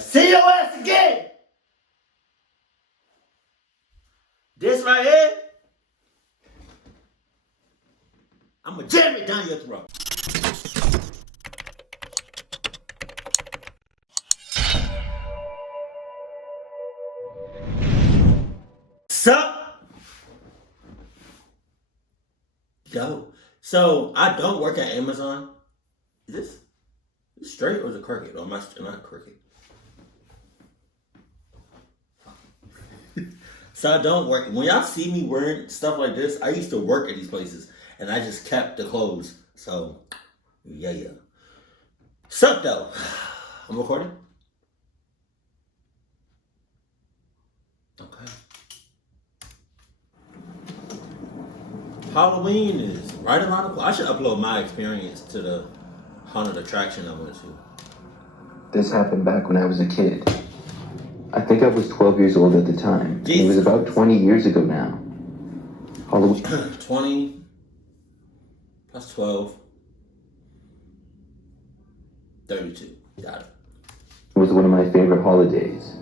see your ass again. This right here, I'm gonna jam it down your throat. Sup? Yo. So I don't work at Amazon. Is this straight or is it crooked? Or am I crooked? So I don't work. When y'all see me wearing stuff like this, I used to work at these places and I just kept the clothes. So yeah. Sup though? I'm recording? Okay. Halloween is right around the corner. I should upload my experience to the haunted attraction I went to. This happened back when I was a kid. I think I was 12 years old at the time. It was about 20 years ago now. Halloween. 20 plus 12. 32. Got it. It was one of my favorite holidays.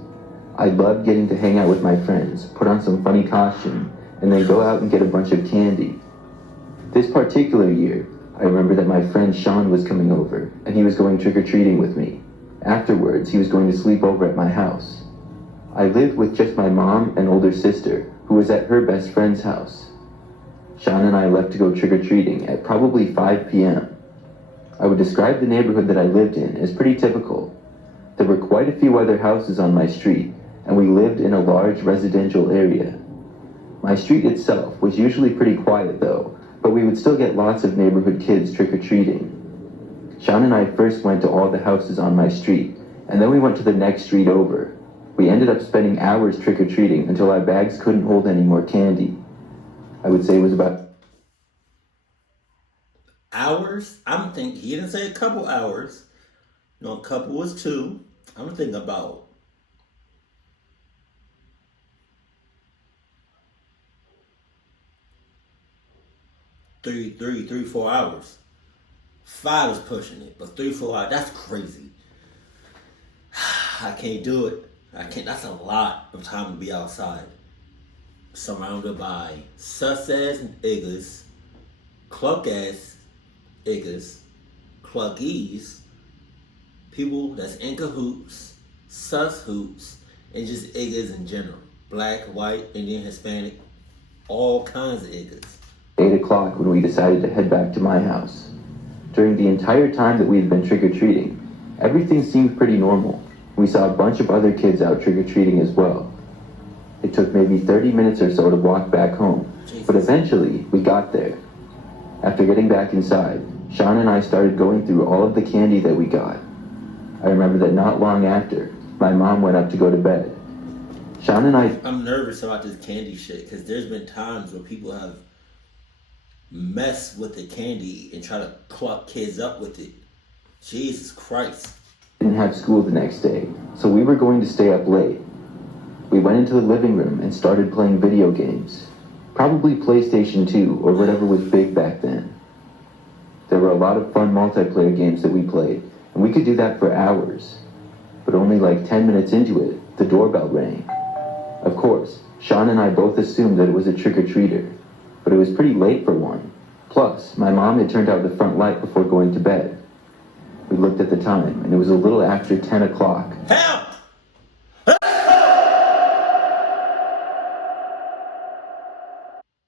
I loved getting to hang out with my friends, put on some funny costume, and then go out and get a bunch of candy. This particular year, I remember that my friend Sean was coming over, and he was going trick-or-treating with me. Afterwards, he was going to sleep over at my house. I lived with just my mom and older sister, who was at her best friend's house. Sean and I left to go trick-or-treating at probably 5 p.m. I would describe the neighborhood that I lived in as pretty typical. There were quite a few other houses on my street, and we lived in a large residential area. My street itself was usually pretty quiet though, but we would still get lots of neighborhood kids trick-or-treating. Sean and I first went to all the houses on my street, and then we went to the next street over. We ended up spending hours trick-or-treating until our bags couldn't hold any more candy. I would say it was about... Hours? I'm thinking, he didn't say a couple hours. No, a couple was 2. I'm thinking about 4 hours. 5 is pushing it, but 3-4 hours, that's crazy. I can't do it. I can't. That's a lot of time to be outside, surrounded by sus ass niggas, cluck ass niggas, cluckies, people that's in cahoots, sus hoots, and just niggas in general. Black, white, Indian, Hispanic, all kinds of niggas. 8 o'clock when we decided to head back to my house. During the entire time that we had been trick-or-treating, everything seemed pretty normal. We saw a bunch of other kids out trick-or-treating as well. It took maybe 30 minutes or so to walk back home, but eventually we got there. After getting back inside, Sean and I started going through all of the candy that we got. I remember that not long after, my mom went up to go to bed. Sean and I'm nervous about this candy shit, because there's been times where people have mess with the candy and try to cluck kids up with it. Jesus Christ. Didn't have school the next day, so we were going to stay up late. We went into the living room and started playing video games. Probably PlayStation 2 or whatever was big back then. There were a lot of fun multiplayer games that we played, and we could do that for hours. But only like 10 minutes into it, the doorbell rang. Of course, Sean and I both assumed that it was a trick-or-treater, but it was pretty late for one. Plus, my mom had turned out the front light before going to bed. We looked at the time, and it was a little after 10 o'clock. Help!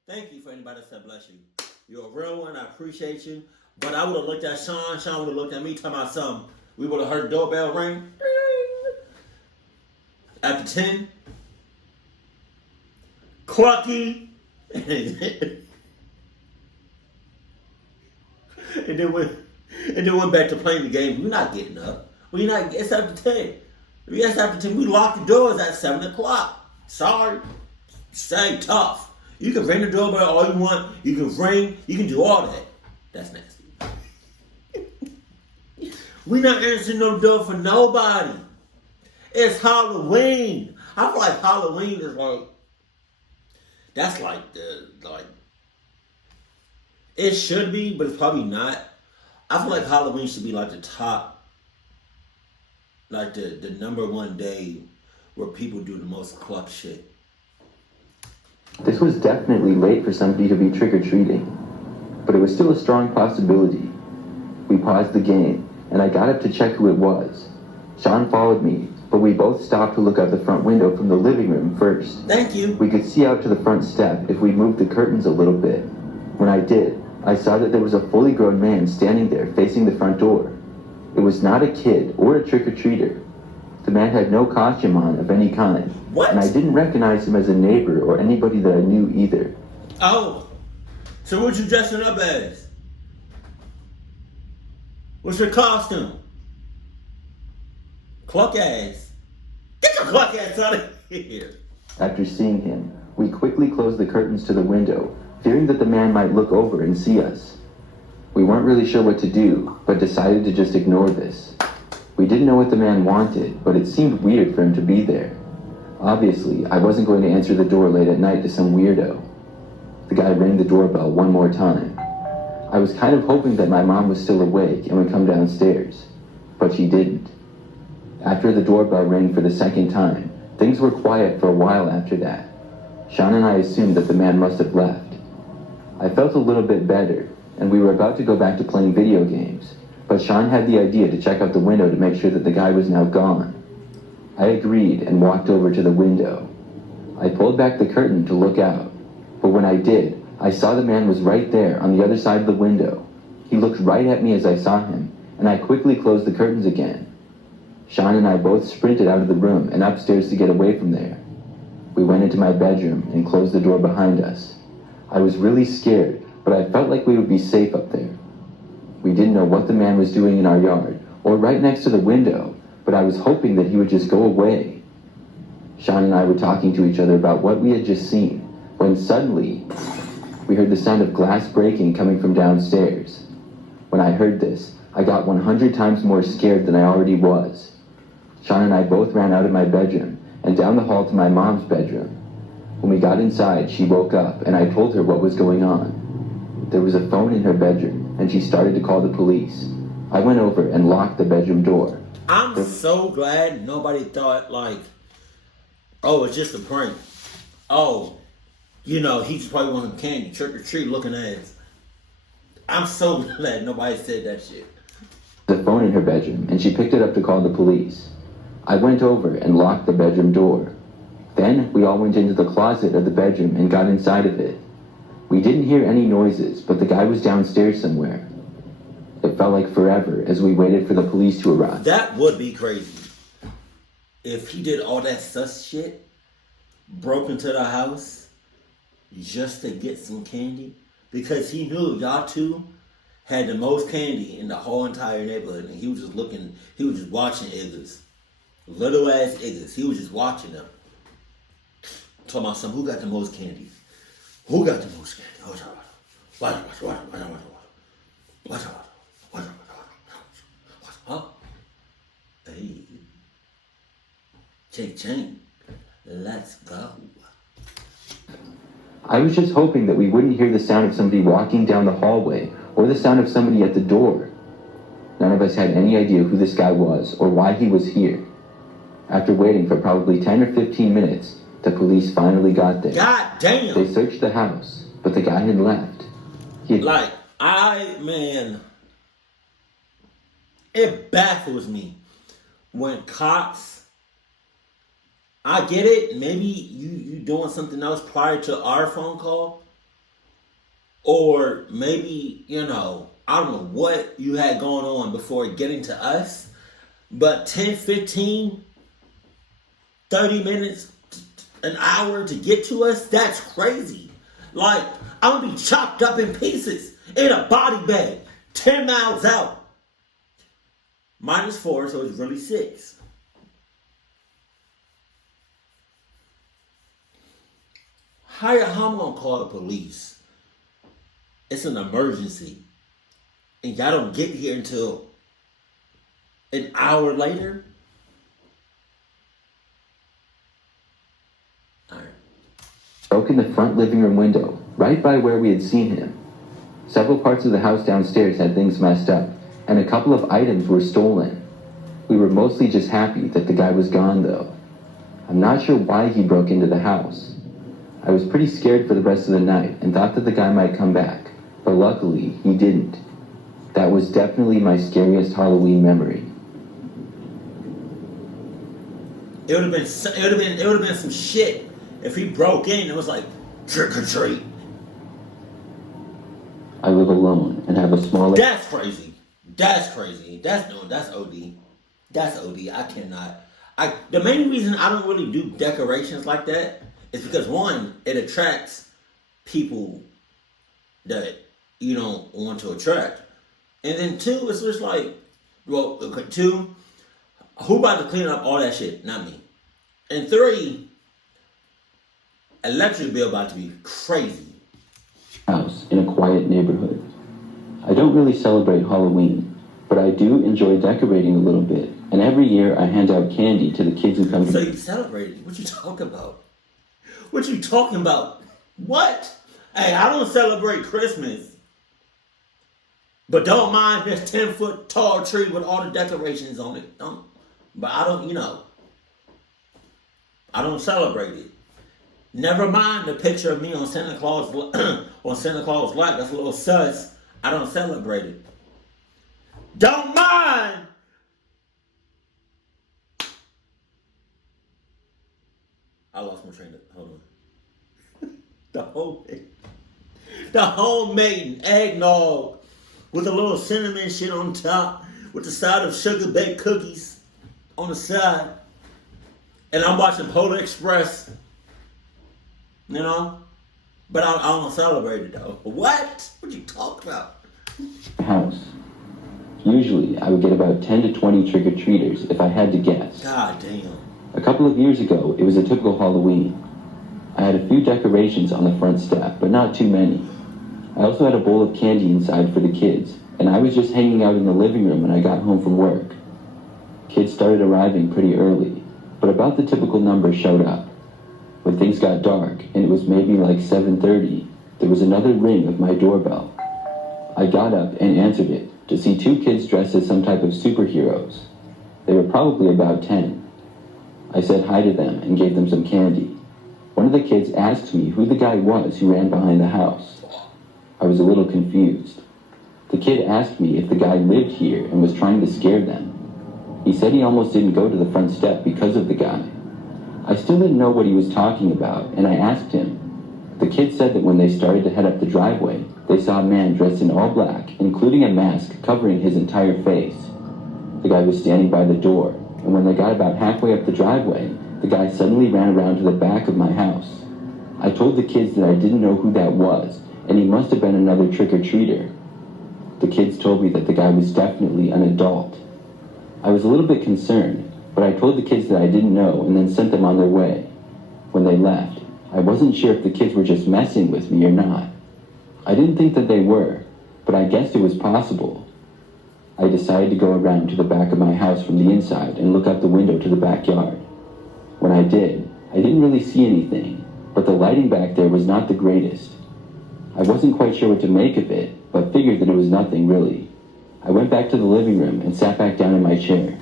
Thank you for anybody that said bless you. You're a real one, I appreciate you. But I would have looked at Sean would have looked at me, talking about something. We would have heard the doorbell ring. After 10, clucky. And then went back to playing the game. We're not getting up. It's after 10. It's after 10. We locked the doors at 7 o'clock. Sorry. Stay tough. You can ring the doorbell all you want. You can ring. You can do all that. That's nasty. We not answering no door for nobody. It's Halloween. I feel like Halloween is like, that's like it should be, but it's probably not. I feel like Halloween should be like the top Like the number one day where people do the most cluck shit. This was definitely late for somebody to be trick-or-treating, but it was still a strong possibility. We paused the game, and I got up to check who it was. Sean followed me, but we both stopped to look out the front window from the living room first. Thank you. We could see out to the front step if we moved the curtains a little bit. When I did, I saw that there was a fully grown man standing there facing the front door. It was not a kid or a trick-or-treater. The man had no costume on of any kind. What? And I didn't recognize him as a neighbor or anybody that I knew either. Oh, so what you dressing up as? What's your costume? Cluck ass. Get your cluck ass out of here. After seeing him, we quickly closed the curtains to the window, fearing that the man might look over and see us. We weren't really sure what to do, but decided to just ignore this. We didn't know what the man wanted, but it seemed weird for him to be there. Obviously, I wasn't going to answer the door late at night to some weirdo. The guy rang the doorbell one more time. I was kind of hoping that my mom was still awake and would come downstairs, but she didn't. After the doorbell rang for the second time, things were quiet for a while after that. Sean and I assumed that the man must have left. I felt a little bit better, and we were about to go back to playing video games, but Sean had the idea to check out the window to make sure that the guy was now gone. I agreed and walked over to the window. I pulled back the curtain to look out, but when I did, I saw the man was right there on the other side of the window. He looked right at me as I saw him, and I quickly closed the curtains again. Sean and I both sprinted out of the room and upstairs to get away from there. We went into my bedroom and closed the door behind us. I was really scared, but I felt like we would be safe up there. We didn't know what the man was doing in our yard or right next to the window, but I was hoping that he would just go away. Sean and I were talking to each other about what we had just seen, when suddenly, we heard the sound of glass breaking coming from downstairs. When I heard this, I got 100 times more scared than I already was. Sean and I both ran out of my bedroom and down the hall to my mom's bedroom. When we got inside, she woke up and I told her what was going on. There was a phone in her bedroom and she started to call the police. I went over and locked the bedroom door. I'm so glad nobody thought like, oh, it's just a prank. Oh, you know, he just probably wanted candy, trick or treat looking ass. I'm so glad nobody said that shit. The phone in her bedroom, and she picked it up to call the police. I went over and locked the bedroom door. Then we all went into the closet of the bedroom and got inside of it. We didn't hear any noises, but the guy was downstairs somewhere. It felt like forever as we waited for the police to arrive. That would be crazy. If he did all that sus shit, broke into the house, just to get some candy, because he knew y'all two had the most candy in the whole entire neighborhood, and he was just looking, he was just watching Iggers. Little ass Iggers. He was just watching them. Talking about some, who got the most candy? Who got the most candy? Huh? Hey. Chain. Let's go. I was just hoping that we wouldn't hear the sound of somebody walking down the hallway or the sound of somebody at the door. None of us had any idea who this guy was or why he was here. After waiting for probably 10 or 15 minutes, the police finally got there. God damn! They searched the house, but the guy had left. It baffles me when cops, I get it, maybe you doing something else prior to our phone call, or maybe, you know, I don't know what you had going on before getting to us, but 10, 15, 30 minutes, an hour to get to us, that's crazy. Like, I'm gonna be chopped up in pieces in a body bag, 10 miles out. -4, so it's really 6. How am I gonna call the police? It's an emergency. And y'all don't get here until an hour later? Alright. Broke in the front living room window, right by where we had seen him. Several parts of the house downstairs had things messed up, and a couple of items were stolen. We were mostly just happy that the guy was gone, though. I'm not sure why he broke into the house. I was pretty scared for the rest of the night and thought that the guy might come back, but luckily he didn't. That was definitely my scariest Halloween memory. It would have been some shit if he broke in and was like, trick or treat. I live alone and have a small... That's crazy. That's crazy. That's OD. That's OD. I cannot. The main reason I don't really do decorations like that is because, one, it attracts people that you don't want to attract. And then two, it's just like, well, okay, two, who about to clean up all that shit? Not me. And three, electric bill about to be crazy. House in a quiet neighborhood. I don't really celebrate Halloween, but I do enjoy decorating a little bit. And every year I hand out candy to the kids who come to... So you celebrate it? What you talking about? What you talking about? What? Hey, I don't celebrate Christmas. But don't mind this 10-foot tall tree with all the decorations on it. But I don't, I don't celebrate it. Never mind the picture of me on Santa Claus lap. That's a little sus. I don't celebrate it. Don't mind. I lost my train of... Hold on. The homemade eggnog with a little cinnamon shit on top, with the side of sugar baked cookies on the side. And I'm watching Polar Express, But I don't celebrate it though. What? What you talking about? House. Usually, I would get about 10 to 20 trick-or-treaters if I had to guess. God damn. A couple of years ago, it was a typical Halloween. I had a few decorations on the front step, but not too many. I also had a bowl of candy inside for the kids, and I was just hanging out in the living room when I got home from work. Kids started arriving pretty early, but about the typical number showed up. When things got dark, and it was maybe like 7:30, there was another ring of my doorbell. I got up and answered it to see two kids dressed as some type of superheroes. They were probably about 10. I said hi to them and gave them some candy. One of the kids asked me who the guy was who ran behind the house. I was a little confused. The kid asked me if the guy lived here and was trying to scare them. He said he almost didn't go to the front step because of the guy. I still didn't know what he was talking about, and I asked him. The kid said that when they started to head up the driveway, they saw a man dressed in all black, including a mask covering his entire face. The guy was standing by the door, and when they got about halfway up the driveway, the guy suddenly ran around to the back of my house. I told the kids that I didn't know who that was, and he must have been another trick-or-treater. The kids told me that the guy was definitely an adult. I was a little bit concerned, but I told the kids that I didn't know and then sent them on their way. When they left, I wasn't sure if the kids were just messing with me or not. I didn't think that they were, but I guessed it was possible. I decided to go around to the back of my house from the inside and look out the window to the backyard. When I did, I didn't really see anything, but the lighting back there was not the greatest. I wasn't quite sure what to make of it, but figured that it was nothing really. I went back to the living room and sat back down in my chair.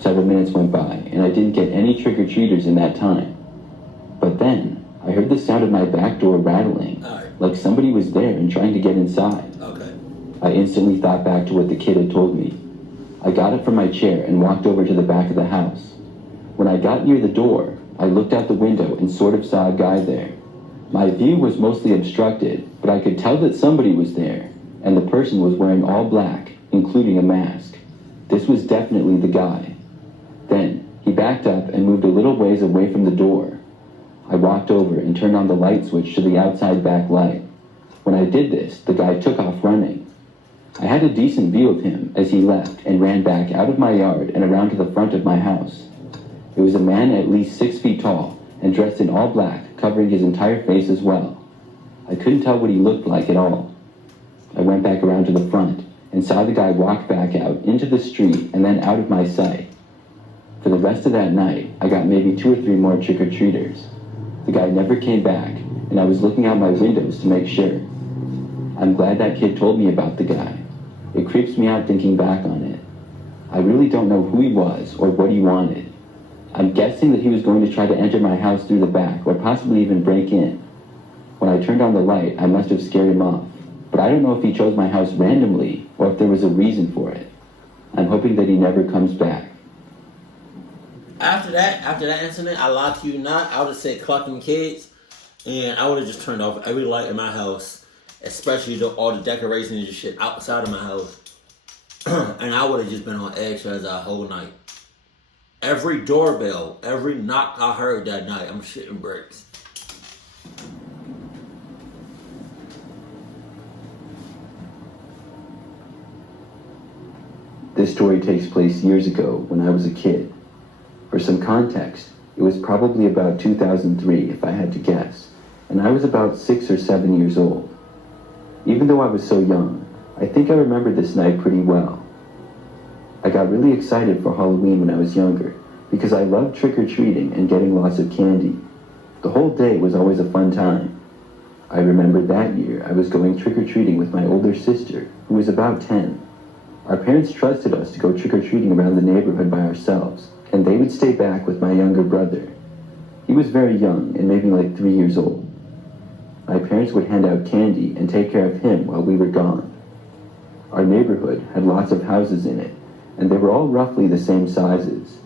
Several minutes went by, and I didn't get any trick-or-treaters in that time. But then, I heard the sound of my back door rattling, like somebody was there and trying to get inside. Okay. I instantly thought back to what the kid had told me. I got up from my chair and walked over to the back of the house. When I got near the door, I looked out the window and sort of saw a guy there. My view was mostly obstructed, but I could tell that somebody was there, and the person was wearing all black, including a mask. This was definitely the guy. Then, he backed up and moved a little ways away from the door. I walked over and turned on the light switch to the outside back light. When I did this, the guy took off running. I had a decent view of him as he left and ran back out of my yard and around to the front of my house. It was a man at least 6 feet tall and dressed in all black, covering his entire face as well. I couldn't tell what he looked like at all. I went back around to the front and saw the guy walk back out into the street and then out of my sight. For the rest of that night, I got maybe 2 or 3 more trick-or-treaters. The guy never came back, and I was looking out my windows to make sure. I'm glad that kid told me about the guy. It creeps me out thinking back on it. I really don't know who he was or what he wanted. I'm guessing that he was going to try to enter my house through the back or possibly even break in. When I turned on the light, I must have scared him off. But I don't know if he chose my house randomly or if there was a reason for it. I'm hoping that he never comes back. After that incident, I lied to you not. I would have said clucking kids, and I would have just turned off every light in my house, especially all the decorations and shit outside of my house. And I would have just been on eggshells that whole night. Every doorbell, every knock I heard that night, I'm shitting bricks. This story takes place years ago when I was a kid. For some context, it was probably about 2003 if I had to guess, and I was about 6 or 7 years old. Even though I was so young, I think I remember this night pretty well. I got really excited for Halloween when I was younger because I loved trick-or-treating and getting lots of candy. The whole day was always a fun time. I remember that year I was going trick-or-treating with my older sister, who was about 10. Our parents trusted us to go trick-or-treating around the neighborhood by ourselves, and they would stay back with my younger brother. He was very young and maybe like 3 years old. My parents would hand out candy and take care of him while we were gone. Our neighborhood had lots of houses in it, and they were all roughly the same sizes.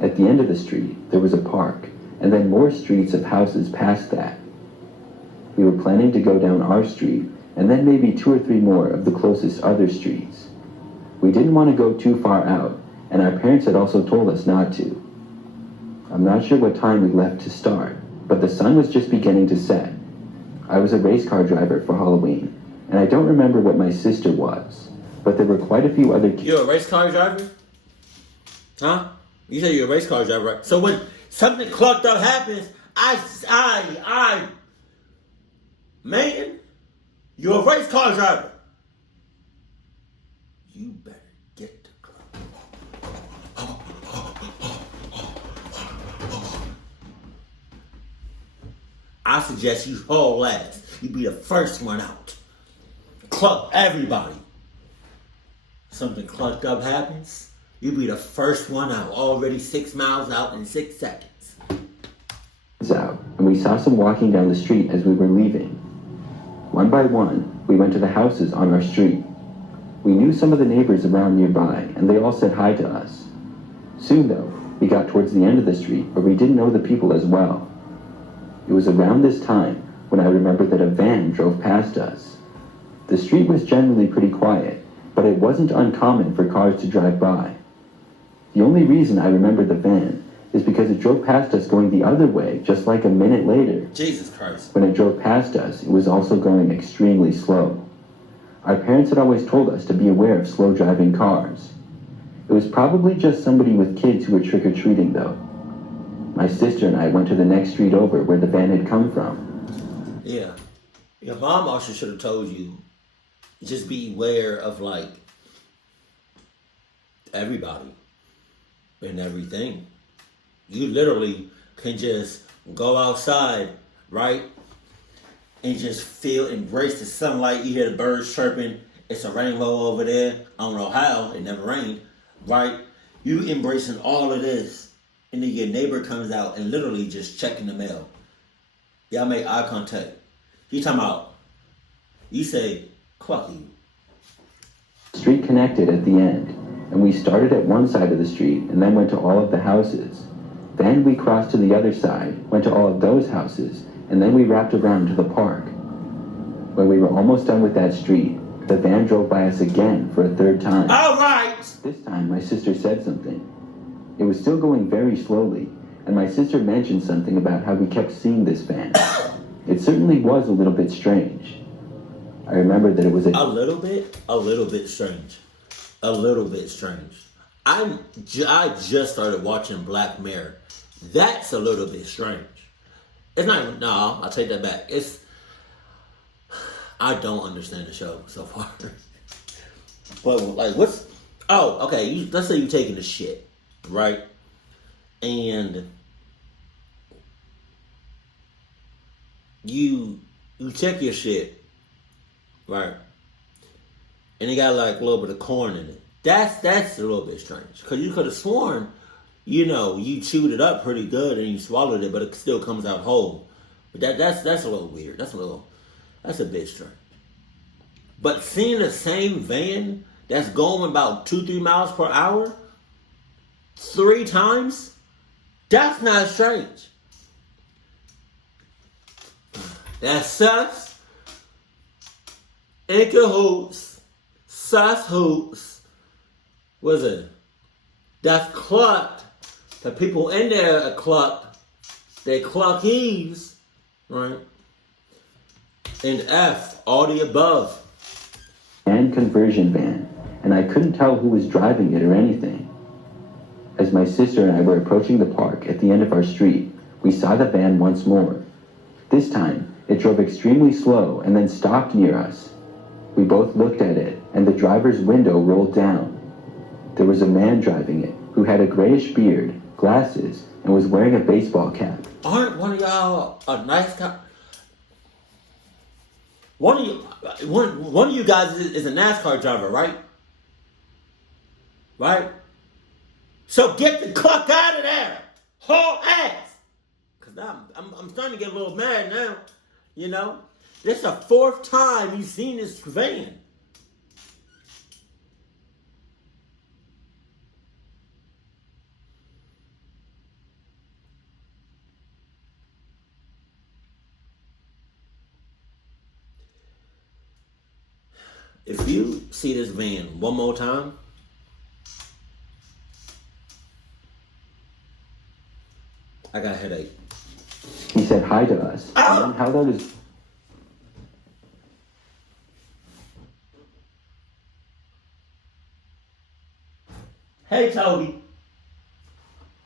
At the end of the street, there was a park, and then more streets of houses past that. We were planning to go down our street, and then maybe 2 or 3 more of the closest other streets. We didn't want to go too far out, and our parents had also told us not to. I'm not sure what time we left to start, but the sun was just beginning to set. I was a race car driver for Halloween, and I don't remember what my sister was, but there were quite a few other kids. You're a race car driver? Huh? You say you're a race car driver, right? So when something clucked up happens, man, you're a race car driver. You better get the club. I suggest you haul ass. You be the first one out. Cluck everybody. Something clucked up happens, you be the first one out. Already 6 miles out in 6 seconds. Out, and we saw some walking down the street as we were leaving. One by one, we went to the houses on our street. We knew some of the neighbors around nearby, and they all said hi to us. Soon, though, we got towards the end of the street, but we didn't know the people as well. It was around this time when I remembered that a van drove past us. The street was generally pretty quiet, but it wasn't uncommon for cars to drive by. The only reason I remember the van is because it drove past us going the other way just like a minute later. Jesus Christ. When it drove past us, it was also going extremely slow. Our parents had always told us to be aware of slow driving cars. It was probably just somebody with kids who were trick-or-treating though. My sister and I went to the next street over where the van had come from. Yeah. Your mom also should have told you, just be aware of like everybody and everything. You literally can just go outside, right? And just embrace the sunlight. You hear the birds chirping. It's a rainbow over there. I don't know how. It never rained, right? You embracing all of this. And then your neighbor comes out and literally just checking the mail. Y'all make eye contact. You talking about, you say, cluck you. Street connected at the end, and we started at one side of the street and then went to all of the houses. Then we crossed to the other side, went to all of those houses, and then we wrapped around to the park. When we were almost done with that street, the van drove by us again for a third time. All right! This time, my sister said something. It was still going very slowly, and my sister mentioned something about how we kept seeing this van. It certainly was a little bit strange. I remember that it was a little bit strange. A little bit strange. I just started watching Black Mirror. That's a little bit strange. It's not, no, I'll take that back. I don't understand the show so far. But like, okay, let's say you're taking a shit, right? And you check your shit, right? And it got like a little bit of corn in it. That's a little bit strange. Because you could have sworn, you chewed it up pretty good and you swallowed it, but it still comes out whole. But that's a little weird. That's a bit strange. But seeing the same van that's going about 2-3 miles per hour 3 times, that's not strange. That's sus, in cahoots, sus hoots. What's it? That's clucked. The people in there are clucked. They cluckies, right? And F, all the above. And conversion van, and I couldn't tell who was driving it or anything. As my sister and I were approaching the park at the end of our street, we saw the van once more. This time, it drove extremely slow and then stopped near us. We both looked at it, and the driver's window rolled down. There was a man driving it who had a grayish beard, glasses, and was wearing a baseball cap. Aren't one of y'all a nice guy? One of you guys is a NASCAR driver, right? Right? So get the cluck out of there, whole ass. Cause I'm starting to get a little mad now. This is the 4th time you've seen this van. If you see this van one more time, I got a headache. He said hi to us, and then held out his... Hey, Toby.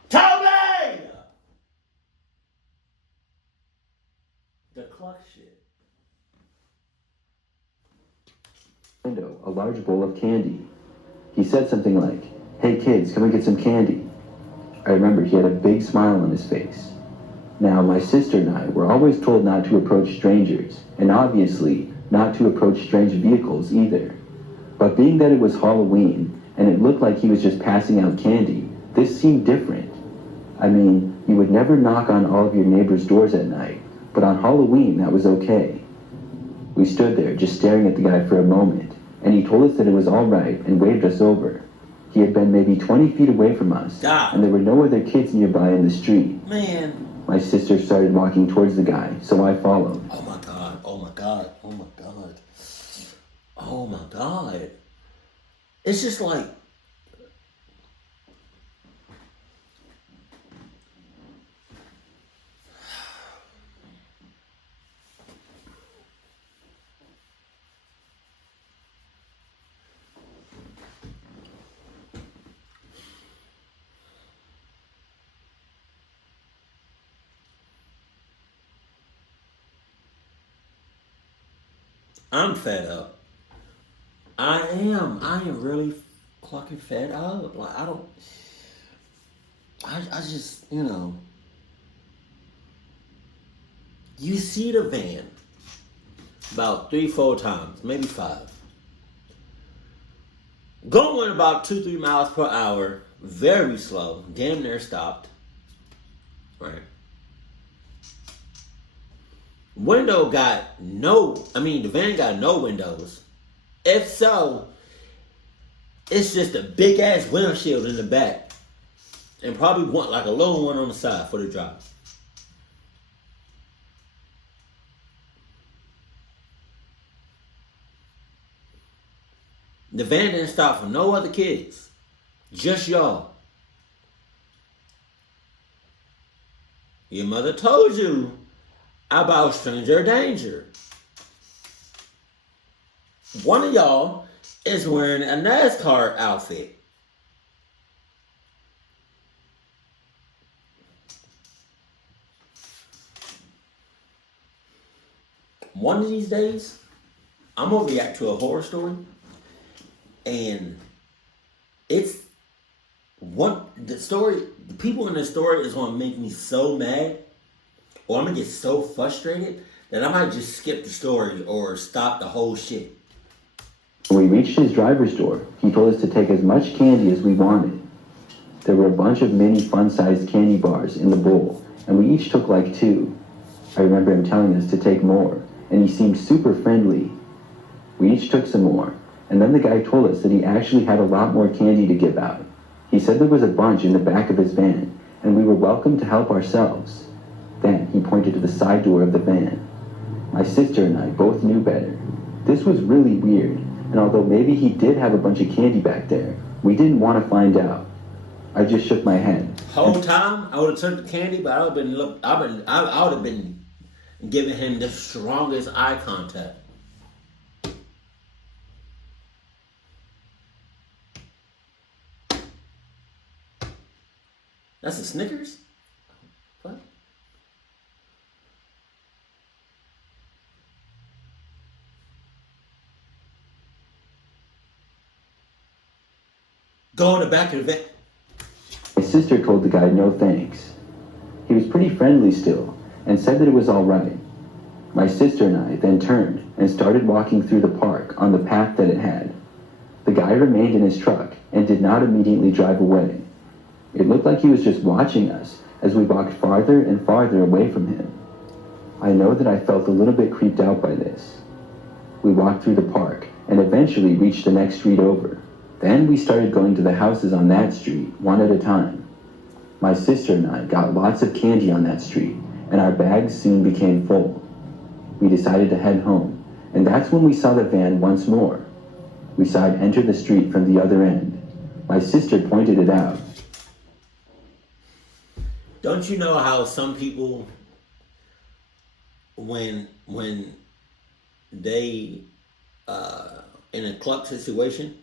Toby! The cluck shit. window a large bowl of candy. He said something like, "Hey kids, come and get some candy." I remember he had a big smile on his face. Now, my sister and I were always told not to approach strangers, and obviously not to approach strange vehicles either. But being that it was Halloween, and it looked like he was just passing out candy, this seemed different. I mean, you would never knock on all of your neighbors' doors at night, but on Halloween that was okay. We stood there just staring at the guy for a moment, and he told us that it was all right and waved us over. He had been maybe 20 feet away from us, and there were no other kids nearby in the street. Man. My sister started walking towards the guy, so I followed. Oh my God, oh my God, oh my God. Oh my God. It's just like, I'm fed up. I am really fucking fed up. Like, I just, you see the van about 3-4 times, maybe 5. Going about 2-3 miles per hour, very slow, damn near stopped. Right. The van got no windows. If so, it's just a big ass windshield in the back. And probably want like a little one on the side for the drive. The van didn't stop for no other kids. Just y'all. Your mother told you about stranger danger. One of y'all is wearing a NASCAR outfit. One of these days, I'm gonna react to a horror story, and the people in the story is gonna make me so mad, or I'm gonna get so frustrated that I might just skip the story or stop the whole shit. When we reached his driver's door, he told us to take as much candy as we wanted. There were a bunch of mini fun-sized candy bars in the bowl, and we each took like 2. I remember him telling us to take more, and he seemed super friendly. We each took some more, and then the guy told us that he actually had a lot more candy to give out. He said there was a bunch in the back of his van, and we were welcome to help ourselves. Then he pointed to the side door of the van. My sister and I both knew better. This was really weird, and although maybe he did have a bunch of candy back there, we didn't want to find out. I just shook my head. Whole time I would have took the candy, but I would have been giving him the strongest eye contact. That's a Snickers? What? Go in the back of the van. My sister told the guy no thanks. He was pretty friendly still, and said that it was all right. My sister and I then turned and started walking through the park on the path that it had. The guy remained in his truck and did not immediately drive away. It looked like he was just watching us as we walked farther and farther away from him. I know that I felt a little bit creeped out by this. We walked through the park and eventually reached the next street over. Then we started going to the houses on that street, one at a time. My sister and I got lots of candy on that street, and our bags soon became full. We decided to head home, and that's when we saw the van once more. We saw it enter the street from the other end. My sister pointed it out. Don't you know how some people, when they in a clutch situation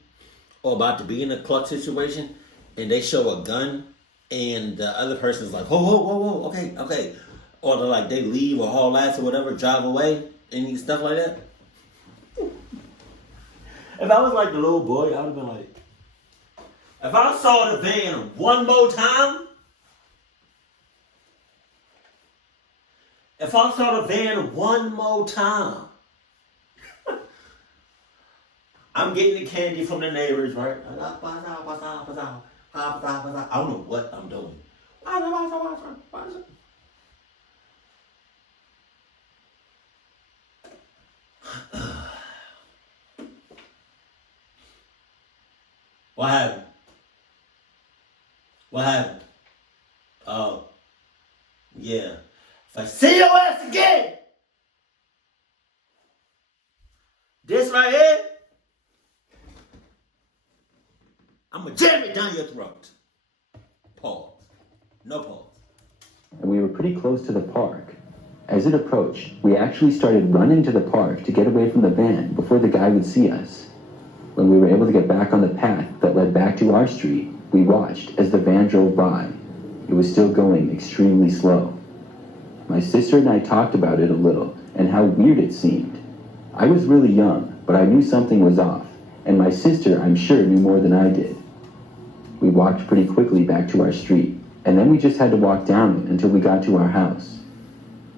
or about to be in a clutch situation, and they show a gun, and the other person's like, whoa, whoa, whoa, whoa, okay, okay, or they're like they leave or haul ass or whatever, drive away, and stuff like that. If I was like the little boy, I would have been like, if I saw the van one more time. If I saw the van one more time, I'm getting the candy from the neighbors, right? I don't know what I'm doing. What happened? What happened? Oh, yeah. If I see your ass again, this right here, I'm gonna jam it down your throat. Pause. No pause. And we were pretty close to the park. As it approached, we actually started running to the park to get away from the van before the guy would see us. When we were able to get back on the path that led back to our street, we watched as the van drove by. It was still going extremely slow. My sister and I talked about it a little and how weird it seemed. I was really young, but I knew something was off, and my sister, I'm sure, knew more than I did. We walked pretty quickly back to our street, and then we just had to walk down it until we got to our house.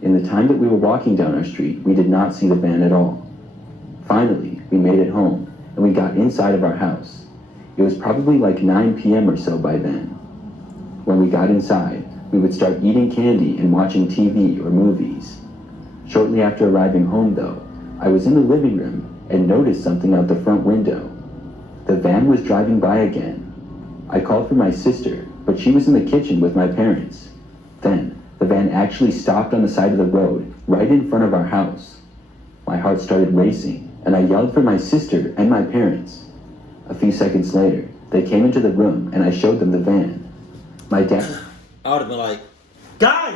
In the time that we were walking down our street, we did not see the van at all. Finally, we made it home, and we got inside of our house. It was probably like 9 p.m. or so by then. When we got inside, we would start eating candy and watching TV or movies. Shortly after arriving home, though, I was in the living room and noticed something out the front window. The van was driving by again. I called for my sister, but she was in the kitchen with my parents. Then, the van actually stopped on the side of the road, right in front of our house. My heart started racing, and I yelled for my sister and my parents. A few seconds later, they came into the room and I showed them the van. My dad... I would have been like, guys!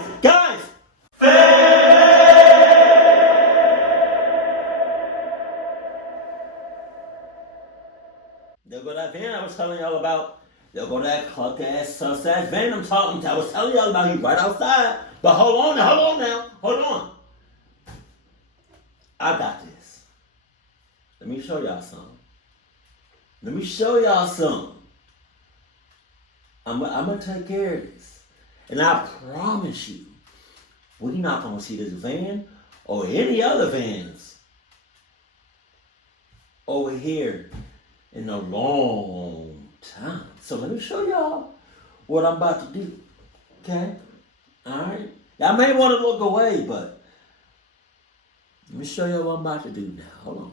They'll go to that van I was telling y'all about. They'll go to that cluck ass success van I was telling y'all about. He's right outside. But hold on now. I got this. Let me show y'all something. I'm gonna take care of this. And I promise you, we're not gonna see this van or any other vans over here in a long time. So let me show y'all what I'm about to do. Okay? Alright? Y'all may want to look away, but let me show you what I'm about to do now. Hold on.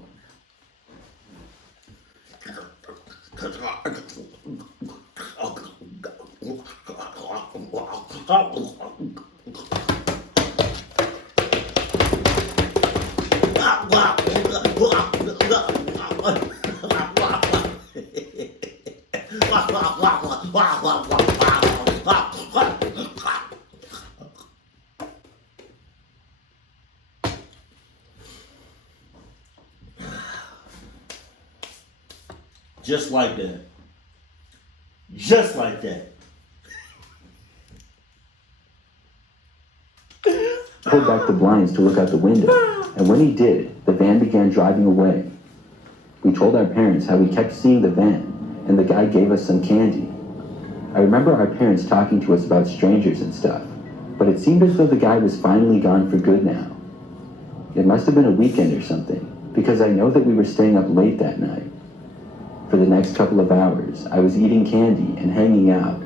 Just like that. Just like that. Pulled back the blinds to look out the window, and when he did, the van began driving away. We told our parents how we kept seeing the van, and the guy gave us some candy. I remember our parents talking to us about strangers and stuff, but it seemed as though the guy was finally gone for good now. It must have been a weekend or something, because I know that we were staying up late that night. For the next couple of hours, I was eating candy and hanging out.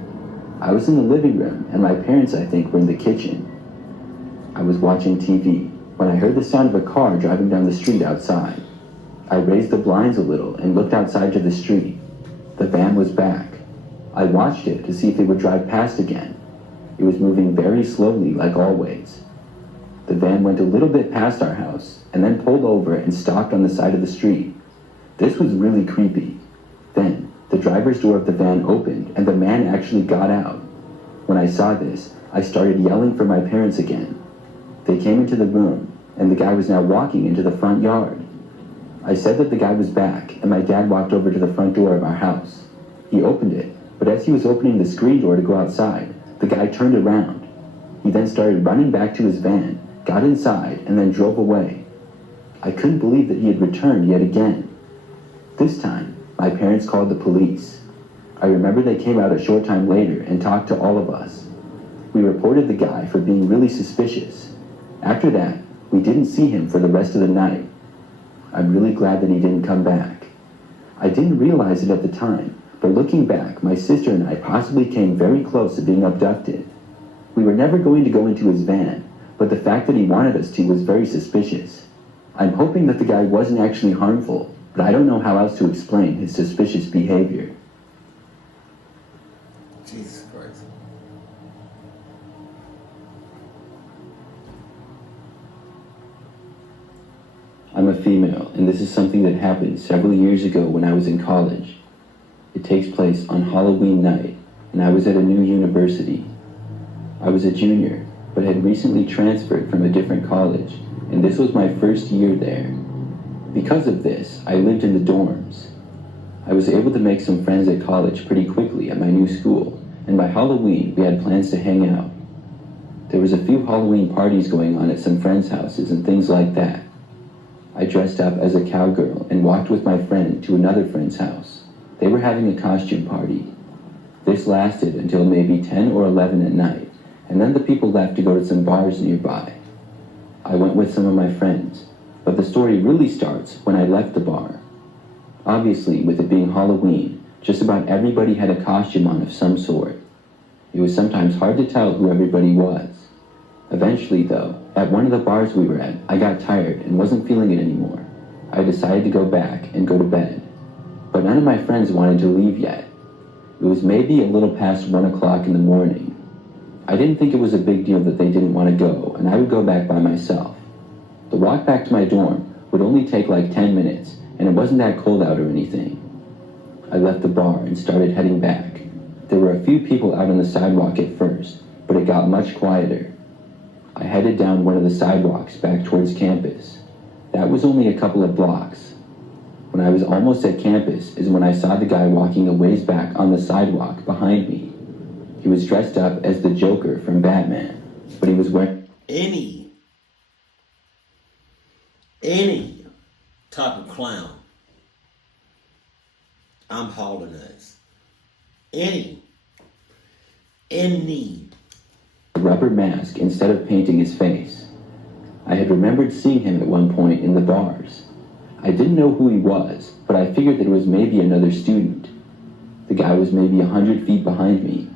I was in the living room, and my parents, I think, were in the kitchen. I was watching TV when I heard the sound of a car driving down the street outside. I raised the blinds a little and looked outside to the street. The van was back. I watched it to see if it would drive past again. It was moving very slowly, like always. The van went a little bit past our house and then pulled over and stopped on the side of the street. This was really creepy. Then, the driver's door of the van opened and the man actually got out. When I saw this, I started yelling for my parents again. They came into the room, and the guy was now walking into the front yard. I said that the guy was back, and my dad walked over to the front door of our house. He opened it, but as he was opening the screen door to go outside, the guy turned around. He then started running back to his van, got inside, and then drove away. I couldn't believe that he had returned yet again. This time, my parents called the police. I remember they came out a short time later and talked to all of us. We reported the guy for being really suspicious. After that, we didn't see him for the rest of the night. I'm really glad that he didn't come back. I didn't realize it at the time, but looking back, my sister and I possibly came very close to being abducted. We were never going to go into his van, but the fact that he wanted us to was very suspicious. I'm hoping that the guy wasn't actually harmful, but I don't know how else to explain his suspicious behavior. Jesus Christ. I'm a female, and this is something that happened several years ago when I was in college. It takes place on Halloween night, and I was at a new university. I was a junior, but had recently transferred from a different college, and this was my first year there. Because of this, I lived in the dorms. I was able to make some friends at college pretty quickly at my new school, and by Halloween, we had plans to hang out. There was a few Halloween parties going on at some friends' houses and things like that. I dressed up as a cowgirl and walked with my friend to another friend's house. They were having a costume party. This lasted until maybe 10 or 11 at night, and then the people left to go to some bars nearby. I went with some of my friends, but the story really starts when I left the bar. Obviously, with it being Halloween, just about everybody had a costume on of some sort. It was sometimes hard to tell who everybody was. Eventually, though, at one of the bars we were at, I got tired and wasn't feeling it anymore. I decided to go back and go to bed. But none of my friends wanted to leave yet. It was maybe a little past 1 o'clock in the morning. I didn't think it was a big deal that they didn't want to go, and I would go back by myself. The walk back to my dorm would only take like 10 minutes, and it wasn't that cold out or anything. I left the bar and started heading back. There were a few people out on the sidewalk at first, but it got much quieter. I headed down one of the sidewalks back towards campus. That was only a couple of blocks. When I was almost at campus is when I saw the guy walking a ways back on the sidewalk behind me. He was dressed up as the Joker from Batman, but he was wearing Any type of clown, I'm hauling ass. Any a rubber mask instead of painting his face. I had remembered seeing him at one point in the bars. I didn't know who he was, but I figured that it was maybe another student. The guy was maybe 100 feet behind me.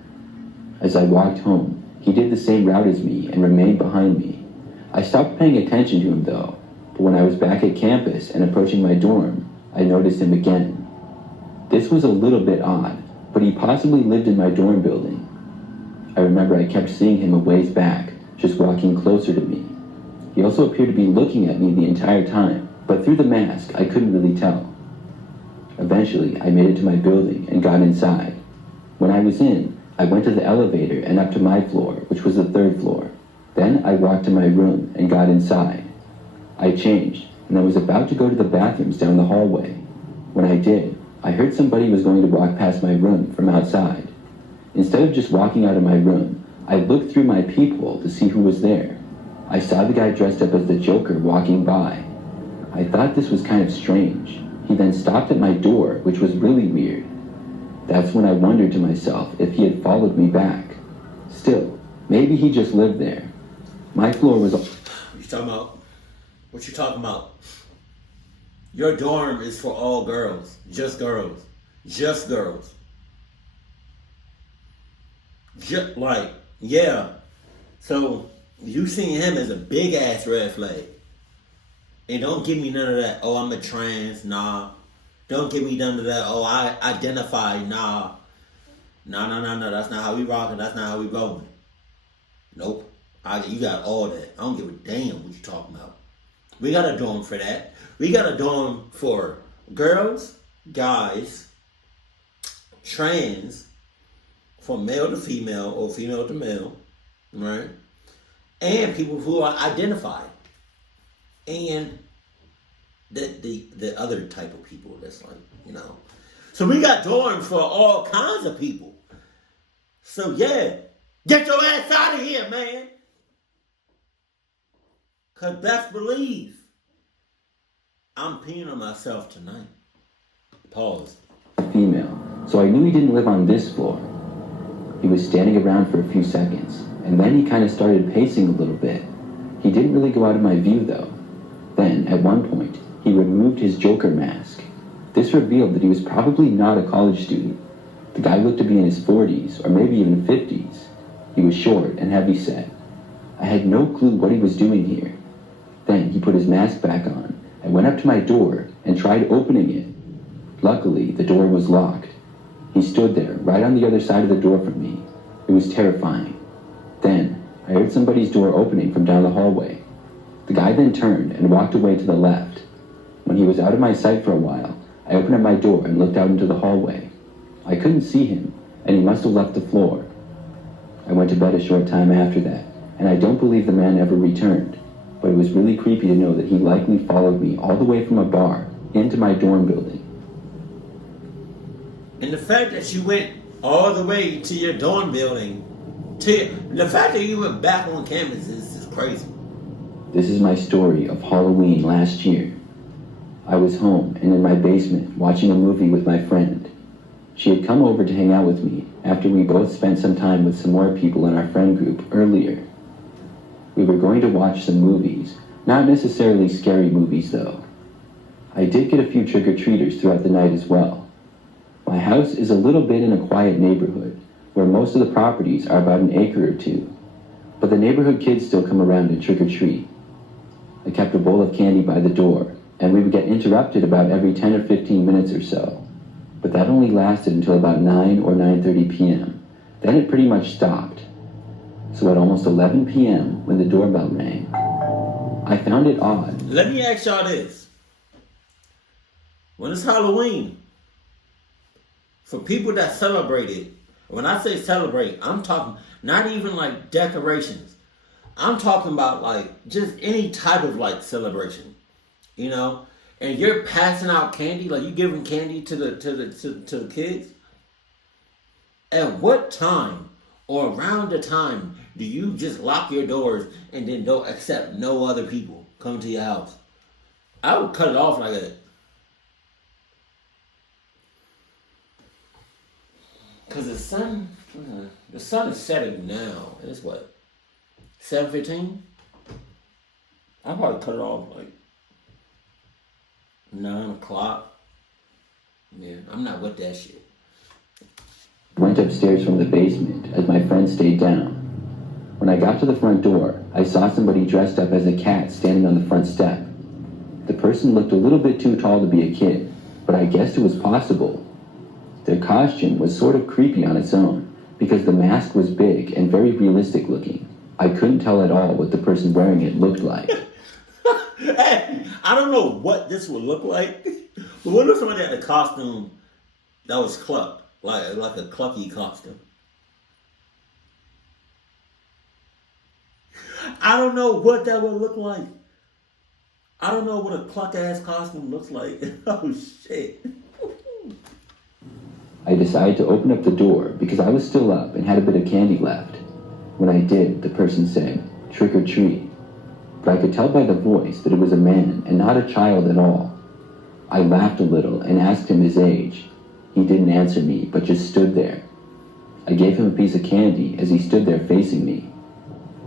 As I walked home, he did the same route as me and remained behind me. I stopped paying attention to him though, but when I was back at campus and approaching my dorm, I noticed him again. This was a little bit odd, but he possibly lived in my dorm building. I remember I kept seeing him a ways back, just walking closer to me. He also appeared to be looking at me the entire time, but through the mask, I couldn't really tell. Eventually, I made it to my building and got inside. When I was in, I went to the elevator and up to my floor, which was the 3rd floor. Then I walked to my room and got inside. I changed, and I was about to go to the bathrooms down the hallway. When I did, I heard somebody was going to walk past my room from outside. Instead of just walking out of my room, I looked through my peephole to see who was there. I saw the guy dressed up as the Joker walking by. I thought this was kind of strange. He then stopped at my door, which was really weird. That's when I wondered to myself if he had followed me back. Still, maybe he just lived there. My floor was... You talking about? What you talking about? Your dorm is for all girls. Just girls. Just girls. Just like, yeah. So, you seen him as a big ass red flag. And don't give me none of that, oh, I'm a trans, nah. Don't give me none of that, oh, I identify, nah. No, that's not how we rocking, that's not how we rolling. Nope. You got all that. I don't give a damn what you talking about. We got a dorm for that. We got a dorm for girls, guys, trans, from male to female or female to male, right? And people who are identified. And the other type of people that's like, you know. So we got dorms for all kinds of people. So yeah, get your ass out of here, man. Cause best believe I'm peeing on myself tonight. Pause. Female, so I knew he didn't live on this floor. He was standing around for a few seconds, and then he kind of started pacing a little bit. He didn't really go out of my view though. Then, at one point, he removed his Joker mask. This revealed that he was probably not a college student. The guy looked to be in his 40s, or maybe even 50s. He was short and heavy-set. I had no clue what he was doing here. Then he put his mask back on and went up to my door and tried opening it. Luckily, the door was locked. He stood there, right on the other side of the door from me. It was terrifying. Then, I heard somebody's door opening from down the hallway. The guy then turned and walked away to the left. When he was out of my sight for a while, I opened up my door and looked out into the hallway. I couldn't see him, and he must have left the floor. I went to bed a short time after that, and I don't believe the man ever returned, but it was really creepy to know that he likely followed me all the way from a bar into my dorm building. And the fact that you went all the way to your dorm building, the fact that you went back on campus is crazy. This is my story of Halloween last year. I was home and in my basement watching a movie with my friend. She had come over to hang out with me after we both spent some time with some more people in our friend group earlier. We were going to watch some movies, not necessarily scary movies though. I did get a few trick-or-treaters throughout the night as well. My house is a little bit in a quiet neighborhood where most of the properties are about an acre or two, but the neighborhood kids still come around and trick-or-treat. I kept a bowl of candy by the door, and we would get interrupted about every 10 or 15 minutes or so. But that only lasted until about 9 or 9:30 p.m. Then it pretty much stopped. So at almost 11 p.m., when the doorbell rang, I found it odd. Let me ask y'all this. When it's Halloween, for people that celebrate it, when I say celebrate, I'm talking not even like decorations. I'm talking about like just any type of like celebration, you know. And you're passing out candy, like you giving candy to the kids. At what time or around the time do you just lock your doors and then don't accept no other people coming to your house? I would cut it off like that. Cause the sun is setting now. It's what, 7:15? I'll probably cut it off like 9 o'clock. Yeah, I'm not with that shit. Went upstairs from the basement as my friend stayed down. When I got to the front door, I saw somebody dressed up as a cat standing on the front step. The person looked a little bit too tall to be a kid, but I guessed it was possible. Their costume was sort of creepy on its own, because the mask was big and very realistic looking. I couldn't tell at all what the person wearing it looked like. Hey, I don't know what this would look like, but what if somebody had a costume that was clucked, like a clucky costume? I don't know what that would look like. I don't know what a cluck ass costume looks like. Oh shit. I decided to open up the door because I was still up and had a bit of candy left. When I did, the person said, "Trick or treat." But I could tell by the voice that it was a man and not a child at all. I laughed a little and asked him his age. He didn't answer me, but just stood there. I gave him a piece of candy as he stood there facing me.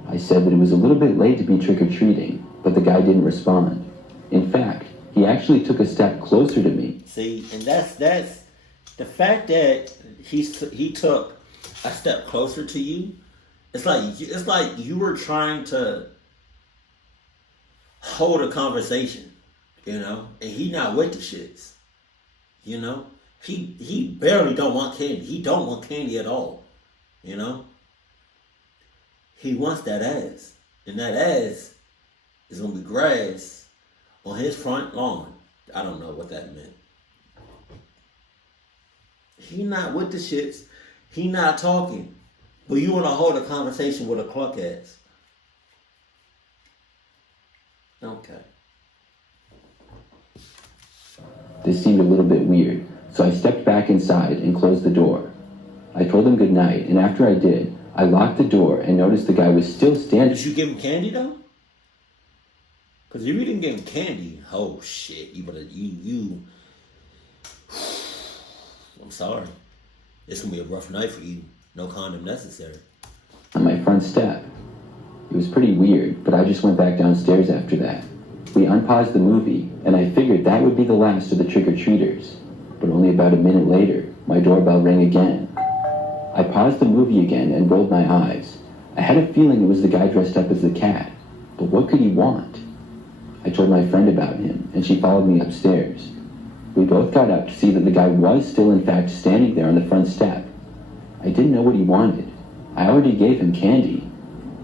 I said that it was a little bit late to be trick-or-treating, but the guy didn't respond. In fact, he actually took a step closer to me. See, and that's the fact that he took a step closer to you. It's like you were trying to hold a conversation, and he not with the shits, He barely don't want candy. He don't want candy at all, He wants that ass, and that ass is gonna be grass on his front lawn. I don't know what that meant. He not with the shits. He not talking. But you want to hold a conversation with a cluck ass. Okay. This seemed a little bit weird, so I stepped back inside and closed the door. I told him goodnight, and after I did, I locked the door and noticed the guy was still standing. Did you give him candy though? Because if you didn't give him candy, oh shit, you. I'm sorry. It's gonna be a rough night for you. No condom necessary. On my front step. It was pretty weird, but I just went back downstairs after that. We unpaused the movie, and I figured that would be the last of the trick-or-treaters. But only about a minute later, my doorbell rang again. I paused the movie again and rolled my eyes. I had a feeling it was the guy dressed up as the cat, but what could he want? I told my friend about him, and she followed me upstairs. We both got up to see that the guy was still in fact standing there on the front step. I didn't know what he wanted. I already gave him candy.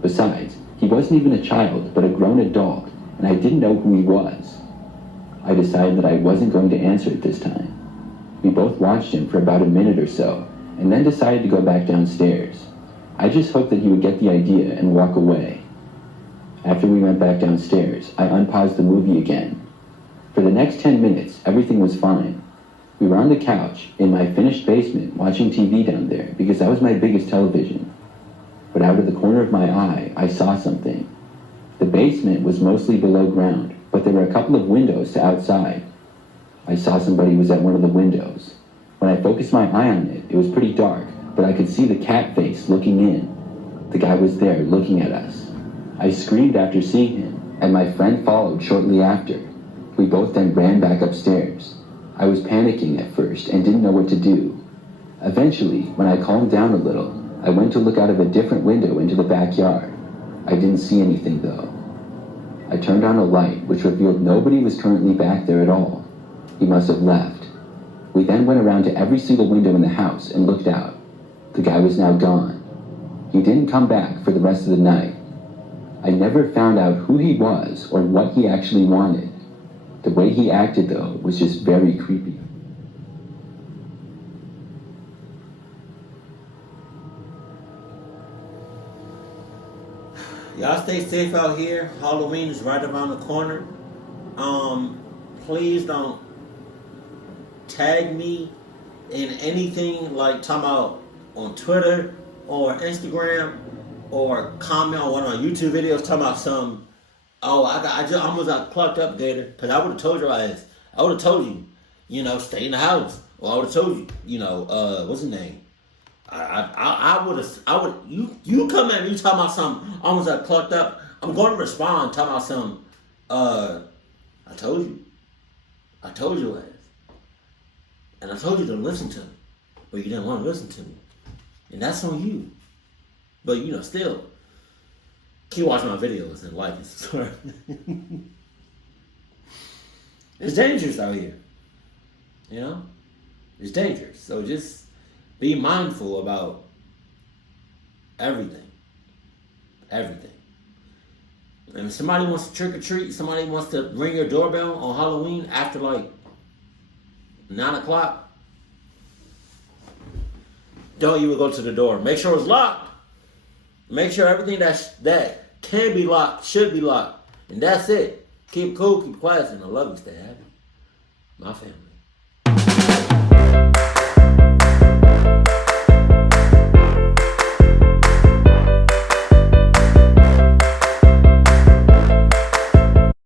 Besides, he wasn't even a child, but a grown adult, and I didn't know who he was. I decided that I wasn't going to answer it this time. We both watched him for about a minute or so, and then decided to go back downstairs. I just hoped that he would get the idea and walk away. After we went back downstairs, I unpaused the movie again. For the next 10 minutes, everything was fine. We were on the couch in my finished basement watching TV down there because that was my biggest television. But out of the corner of my eye, I saw something. The basement was mostly below ground, but there were a couple of windows to outside. I saw somebody was at one of the windows. When I focused my eye on it, it was pretty dark, but I could see the cat face looking in. The guy was there looking at us. I screamed after seeing him, and my friend followed shortly after. We both then ran back upstairs. I was panicking at first and didn't know what to do. Eventually, when I calmed down a little, I went to look out of a different window into the backyard. I didn't see anything though. I turned on a light, which revealed nobody was currently back there at all. He must have left. We then went around to every single window in the house and looked out. The guy was now gone. He didn't come back for the rest of the night. I never found out who he was or what he actually wanted. The way he acted, though, was just very creepy. Y'all stay safe out here. Halloween is right around the corner. Please don't tag me in anything like talking about on Twitter or Instagram or comment on one of my YouTube videos talking about some. Oh, I just almost got plucked up, Gattor, because I would have told your ass. I would have told you, stay in the house. Or I would have told you, what's his name? I would, you come at me talking about something, almost got plucked up. I'm going to respond talking about something, I told you. I told you last. And I told you to listen to me. But you didn't want to listen to me. And that's on you. But, still, keep watching my videos and like and subscribe. It's dangerous out here. It's dangerous. So just be mindful about everything. Everything. And if somebody wants to trick or treat, somebody wants to ring your doorbell on Halloween after like 9 o'clock, don't even go to the door. Make sure it's locked. Make sure everything that can be locked should be locked. And that's it. Keep cool, keep quiet, and I love you. Stay happy. My family.